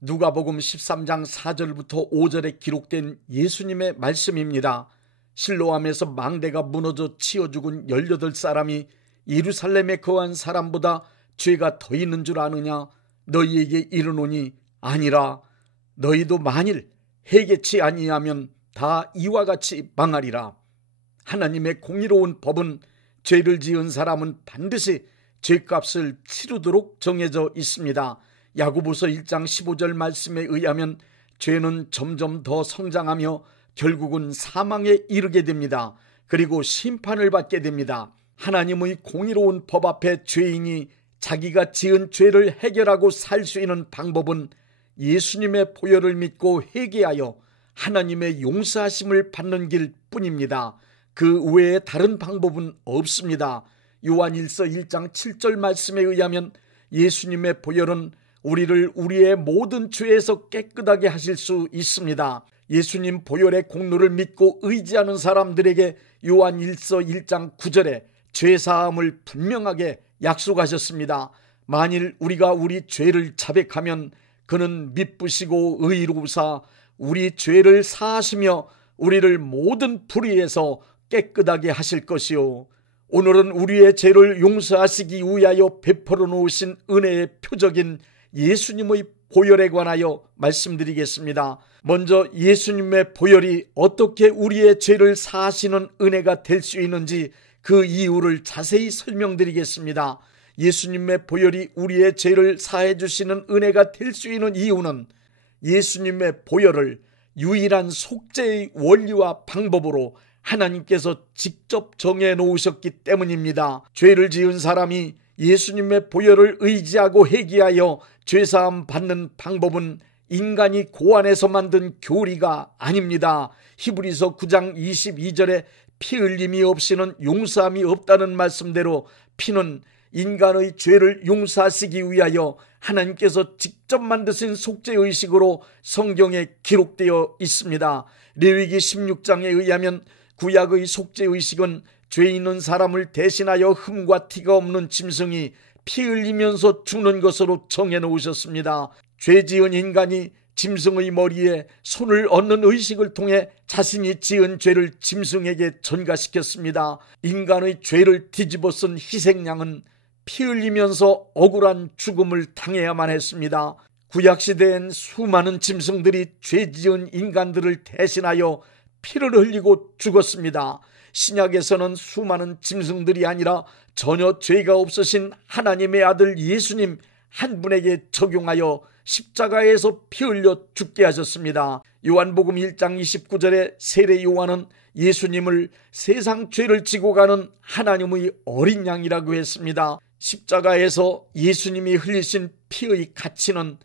누가복음 13장 4절부터 5절에 기록된 예수님의 말씀입니다. 실로암에서 망대가 무너져 치어 죽은 18사람이 예루살렘에 거한 사람보다 죄가 더 있는 줄 아느냐? 너희에게 이르노니 아니라. 너희도 만일 회개치 아니하면 다 이와 같이 망하리라. 하나님의 공의로운 법은 죄를 지은 사람은 반드시 죄값을 치르도록 정해져 있습니다. 야고보서 1장 15절 말씀에 의하면 죄는 점점 더 성장하며 결국은 사망에 이르게 됩니다. 그리고 심판을 받게 됩니다. 하나님의 공의로운 법 앞에 죄인이 자기가 지은 죄를 해결하고 살 수 있는 방법은 예수님의 보혈을 믿고 회개하여 하나님의 용서하심을 받는 길 뿐입니다. 그 외에 다른 방법은 없습니다. 요한일서 1장 7절 말씀에 의하면 예수님의 보혈은 우리를 우리의 모든 죄에서 깨끗하게 하실 수 있습니다. 예수님 보혈의 공로를 믿고 의지하는 사람들에게 요한일서 1장 9절에 죄사함을 분명하게 약속하셨습니다. 만일 우리가 우리 죄를 자백하면 그는 미쁘시고 의로우사 우리 죄를 사하시며 우리를 모든 불의에서 깨끗하게 하실 것이요. 오늘은 우리의 죄를 용서하시기 위하여 베풀어 놓으신 은혜의 표적인 예수님의 보혈에 관하여 말씀드리겠습니다. 먼저 예수님의 보혈이 어떻게 우리의 죄를 사하시는 은혜가 될 수 있는지 그 이유를 자세히 설명드리겠습니다. 예수님의 보혈이 우리의 죄를 사해 주시는 은혜가 될 수 있는 이유는 예수님의 보혈을 유일한 속죄의 원리와 방법으로 하나님께서 직접 정해 놓으셨기 때문입니다. 죄를 지은 사람이 예수님의 보혈을 의지하고 회개하여 죄사함 받는 방법은 인간이 고안해서 만든 교리가 아닙니다. 히브리서 9장 22절에 피 흘림이 없이는 용서함이 없다는 말씀대로 피는 인간의 죄를 용서하시기 위하여 하나님께서 직접 만드신 속죄의식으로 성경에 기록되어 있습니다. 레위기 16장에 의하면 구약의 속죄의식은 죄 있는 사람을 대신하여 흠과 티가 없는 짐승이 피 흘리면서 죽는 것으로 정해놓으셨습니다. 죄 지은 인간이 짐승의 머리에 손을 얹는 의식을 통해 자신이 지은 죄를 짐승에게 전가시켰습니다. 인간의 죄를 뒤집어 쓴 희생양은 피 흘리면서 억울한 죽음을 당해야만 했습니다. 구약시대엔 수많은 짐승들이 죄 지은 인간들을 대신하여 피를 흘리고 죽었습니다. 신약에서는 수많은 짐승들이 아니라 전혀 죄가 없으신 하나님의 아들 예수님 한 분에게 적용하여 십자가에서 피 흘려 죽게 하셨습니다. 요한복음 1장 29절에 세례 요한은 예수님을 세상 죄를 지고 가는 하나님의 어린 양이라고 했습니다. 십자가에서 예수님이 흘리신 피의 가치는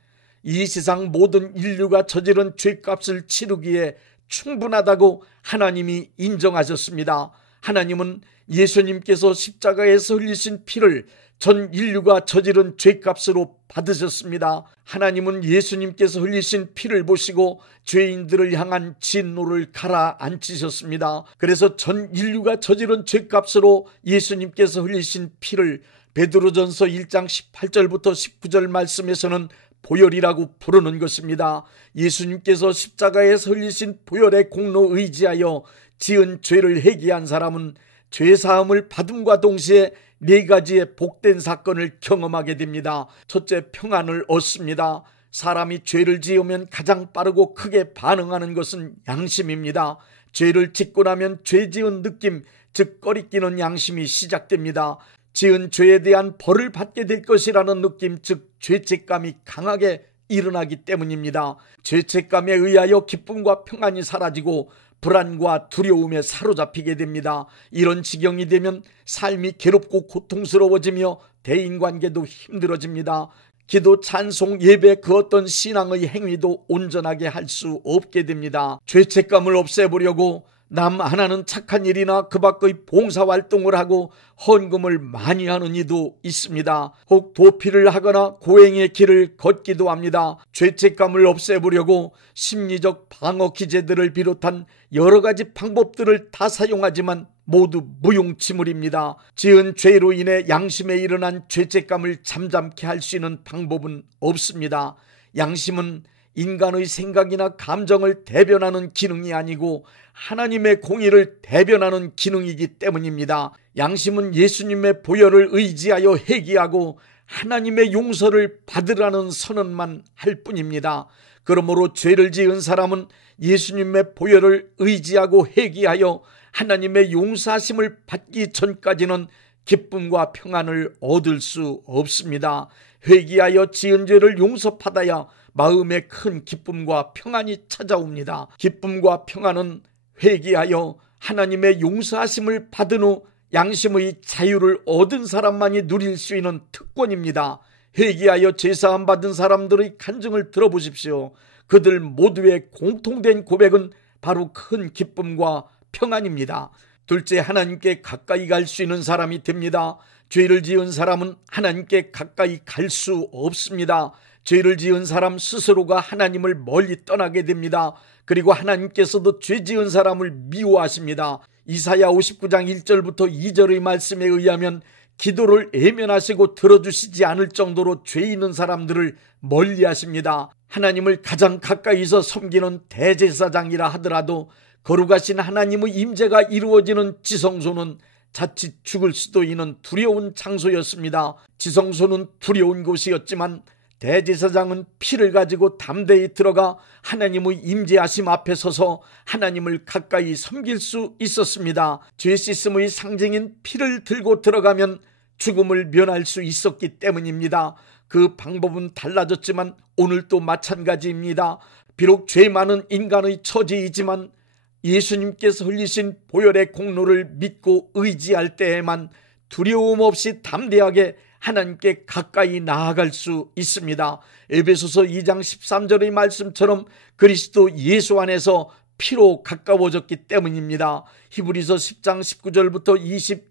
이 세상 모든 인류가 저지른 죄값을 치르기에 충분하다고 하나님이 인정하셨습니다. 하나님은 예수님께서 십자가에서 흘리신 피를 전 인류가 저지른 죄값으로 받으셨습니다. 하나님은 예수님께서 흘리신 피를 보시고 죄인들을 향한 진노를 가라앉히셨습니다. 그래서 전 인류가 저지른 죄값으로 예수님께서 흘리신 피를 베드로전서 1장 18절부터 19절 말씀에서는 보혈이라고 부르는 것입니다. 예수님께서 십자가에서 흘리신 보혈의 공로 의지하여 지은 죄를 회개한 사람은 죄사함을 받음과 동시에 4가지의 복된 사건을 경험하게 됩니다. 첫째, 평안을 얻습니다. 사람이 죄를 지으면 가장 빠르고 크게 반응하는 것은 양심입니다. 죄를 짓고 나면 죄 지은 느낌, 즉 꺼리끼는 양심이 시작됩니다. 지은 죄에 대한 벌을 받게 될 것이라는 느낌, 즉 죄책감이 강하게 일어나기 때문입니다. 죄책감에 의하여 기쁨과 평안이 사라지고 불안과 두려움에 사로잡히게 됩니다. 이런 지경이 되면 삶이 괴롭고 고통스러워지며 대인관계도 힘들어집니다. 기도, 찬송, 예배 그 어떤 신앙의 행위도 온전하게 할 수 없게 됩니다. 죄책감을 없애보려고 남 하나는 착한 일이나 그 밖의 봉사활동을 하고 헌금을 많이 하는 이도 있습니다. 혹 도피를 하거나 고행의 길을 걷기도 합니다. 죄책감을 없애보려고 심리적 방어 기제들을 비롯한 여러 가지 방법들을 다 사용하지만 모두 무용지물입니다. 지은 죄로 인해 양심에 일어난 죄책감을 잠잠케 할 수 있는 방법은 없습니다. 양심은 인간의 생각이나 감정을 대변하는 기능이 아니고 하나님의 공의를 대변하는 기능이기 때문입니다. 양심은 예수님의 보혈을 의지하여 회개하고 하나님의 용서를 받으라는 선언만 할 뿐입니다. 그러므로 죄를 지은 사람은 예수님의 보혈을 의지하고 회개하여 하나님의 용서하심을 받기 전까지는 기쁨과 평안을 얻을 수 없습니다. 회개하여 지은 죄를 용서받아야 마음에 큰 기쁨과 평안이 찾아옵니다. 기쁨과 평안은 회개하여 하나님의 용서하심을 받은 후 양심의 자유를 얻은 사람만이 누릴 수 있는 특권입니다. 회개하여 제사함 받은 사람들의 간증을 들어보십시오. 그들 모두의 공통된 고백은 바로 큰 기쁨과 평안입니다. 둘째, 하나님께 가까이 갈 수 있는 사람이 됩니다. 죄를 지은 사람은 하나님께 가까이 갈 수 없습니다. 죄를 지은 사람 스스로가 하나님을 멀리 떠나게 됩니다. 그리고 하나님께서도 죄 지은 사람을 미워하십니다. 이사야 59장 1절부터 2절의 말씀에 의하면 기도를 애면하시고 들어주시지 않을 정도로 죄 있는 사람들을 멀리하십니다. 하나님을 가장 가까이서 섬기는 대제사장이라 하더라도 거룩하신 하나님의 임재가 이루어지는 지성소는 자칫 죽을 수도 있는 두려운 장소였습니다. 지성소는 두려운 곳이었지만 대제사장은 피를 가지고 담대히 들어가 하나님의 임재하심 앞에 서서 하나님을 가까이 섬길 수 있었습니다. 죄 씻음의 상징인 피를 들고 들어가면 죽음을 면할 수 있었기 때문입니다. 그 방법은 달라졌지만 오늘도 마찬가지입니다. 비록 죄 많은 인간의 처지이지만 예수님께서 흘리신 보혈의 공로를 믿고 의지할 때에만 두려움 없이 담대하게 하나님께 가까이 나아갈 수 있습니다. 에베소서 2장 13절의 말씀처럼 그리스도 예수 안에서 피로 가까워졌기 때문입니다. 히브리서 10장 19절부터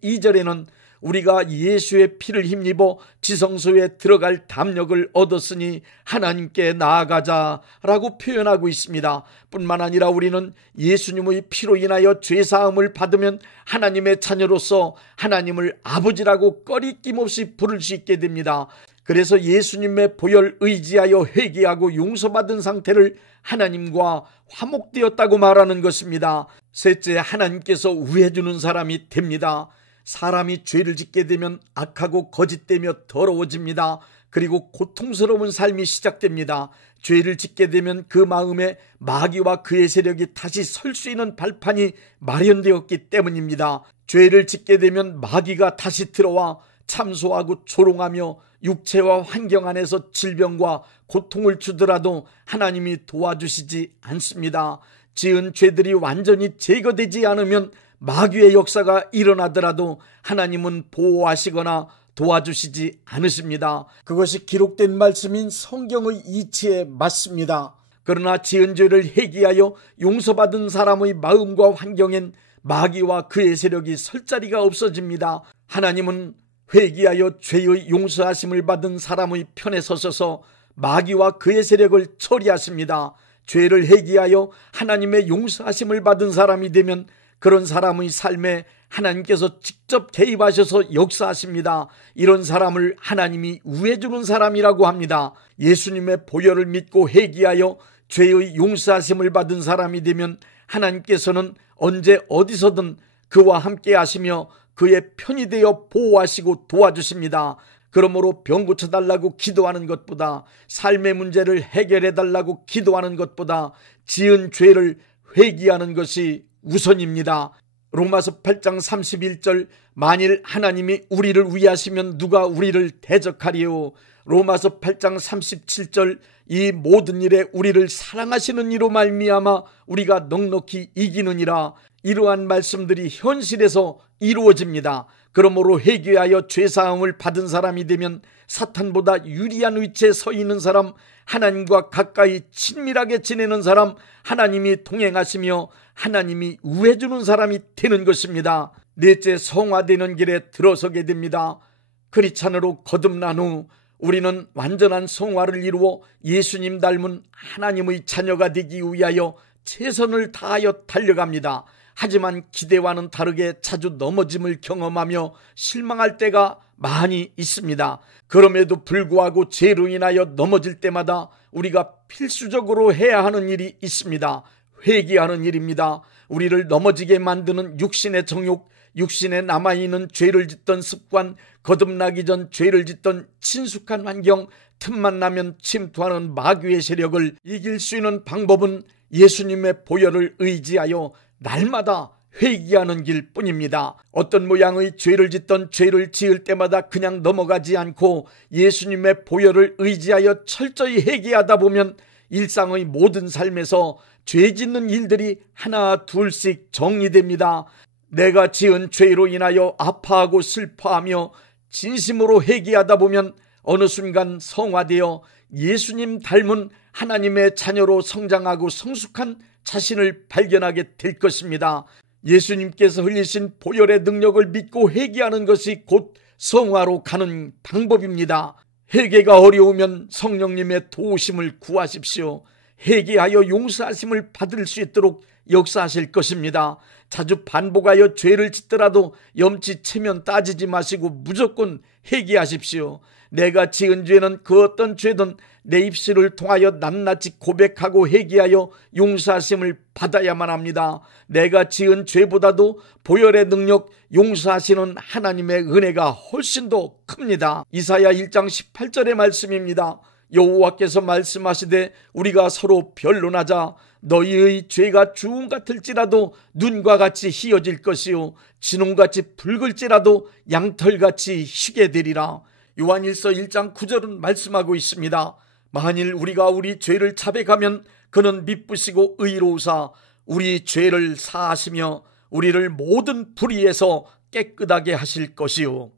22절에는 우리가 예수의 피를 힘입어 지성소에 들어갈 담력을 얻었으니 하나님께 나아가자라고 표현하고 있습니다. 뿐만 아니라 우리는 예수님의 피로 인하여 죄사함을 받으면 하나님의 자녀로서 하나님을 아버지라고 꺼리낌없이 부를 수 있게 됩니다. 그래서 예수님의 보혈 의지하여 회개하고 용서받은 상태를 하나님과 화목되었다고 말하는 것입니다. 셋째, 하나님께서 우애해주는 사람이 됩니다. 사람이 죄를 짓게 되면 악하고 거짓되며 더러워집니다. 그리고 고통스러운 삶이 시작됩니다. 죄를 짓게 되면 그 마음에 마귀와 그의 세력이 다시 설 수 있는 발판이 마련되었기 때문입니다. 죄를 짓게 되면 마귀가 다시 들어와 참소하고 조롱하며 육체와 환경 안에서 질병과 고통을 주더라도 하나님이 도와주시지 않습니다. 지은 죄들이 완전히 제거되지 않으면 마귀의 역사가 일어나더라도 하나님은 보호하시거나 도와주시지 않으십니다. 그것이 기록된 말씀인 성경의 이치에 맞습니다. 그러나 지은 죄를 회개하여 용서받은 사람의 마음과 환경엔 마귀와 그의 세력이 설 자리가 없어집니다. 하나님은 회개하여 죄의 용서하심을 받은 사람의 편에 서셔서 마귀와 그의 세력을 처리하십니다. 죄를 회개하여 하나님의 용서하심을 받은 사람이 되면 그런 사람의 삶에 하나님께서 직접 개입하셔서 역사하십니다. 이런 사람을 하나님이 우애해주는 사람이라고 합니다. 예수님의 보혈을 믿고 회개하여 죄의 용서하심을 받은 사람이 되면 하나님께서는 언제 어디서든 그와 함께 하시며 그의 편이 되어 보호하시고 도와주십니다. 그러므로 병 고쳐달라고 기도하는 것보다, 삶의 문제를 해결해달라고 기도하는 것보다 지은 죄를 회개하는 것이 우선입니다. 로마서 8장 31절, 만일 하나님이 우리를 위하시면 누가 우리를 대적하리요. 로마서 8장 37절, 이 모든 일에 우리를 사랑하시는 이로 말미암아 우리가 넉넉히 이기느니라. 이러한 말씀들이 현실에서 이루어집니다. 그러므로 회개하여 죄사함을 받은 사람이 되면 사탄보다 유리한 위치에 서 있는 사람, 하나님과 가까이 친밀하게 지내는 사람, 하나님이 동행하시며 하나님이 우애해주는 사람이 되는 것입니다. 넷째, 성화되는 길에 들어서게 됩니다. 크리스찬으로 거듭난 후 우리는 완전한 성화를 이루어 예수님 닮은 하나님의 자녀가 되기 위하여 최선을 다하여 달려갑니다. 하지만 기대와는 다르게 자주 넘어짐을 경험하며 실망할 때가 많이 있습니다. 그럼에도 불구하고 죄로 인하여 넘어질 때마다 우리가 필수적으로 해야 하는 일이 있습니다. 회개하는 일입니다. 우리를 넘어지게 만드는 육신의 정욕, 육신에 남아있는 죄를 짓던 습관, 거듭나기 전 죄를 짓던 친숙한 환경, 틈만 나면 침투하는 마귀의 세력을 이길 수 있는 방법은 예수님의 보혈을 의지하여 날마다 회개하는 길 뿐입니다. 어떤 모양의 죄를 짓던 죄를 지을 때마다 그냥 넘어가지 않고 예수님의 보혈을 의지하여 철저히 회개하다 보면 일상의 모든 삶에서 죄 짓는 일들이 하나 둘씩 정리됩니다. 내가 지은 죄로 인하여 아파하고 슬퍼하며 진심으로 회개하다 보면 어느 순간 성화되어 예수님 닮은 하나님의 자녀로 성장하고 성숙한 자신을 발견하게 될 것입니다. 예수님께서 흘리신 보혈의 능력을 믿고 회개하는 것이 곧 성화로 가는 방법입니다. 회개가 어려우면 성령님의 도우심을 구하십시오. 회개하여 용서하심을 받을 수 있도록 역사하실 것입니다. 자주 반복하여 죄를 짓더라도 염치체면 따지지 마시고 무조건 회개하십시오. 내가 지은 죄는 그 어떤 죄든 내 입술을 통하여 낱낱이 고백하고 회개하여 용서하심을 받아야만 합니다. 내가 지은 죄보다도 보혈의 능력, 용서하시는 하나님의 은혜가 훨씬 더 큽니다. 이사야 1장 18절의 말씀입니다. 여호와께서 말씀하시되 우리가 서로 변론하자. 너희의 죄가 주홍 같을지라도 눈과 같이 희어질 것이요 진홍같이 붉을지라도 양털같이 희게 되리라. 요한일서 1장 9절은 말씀하고 있습니다. 만일 우리가 우리 죄를 자백하면 그는 미쁘시고 의로우사 우리 죄를 사하시며 우리를 모든 불의에서 깨끗하게 하실 것이요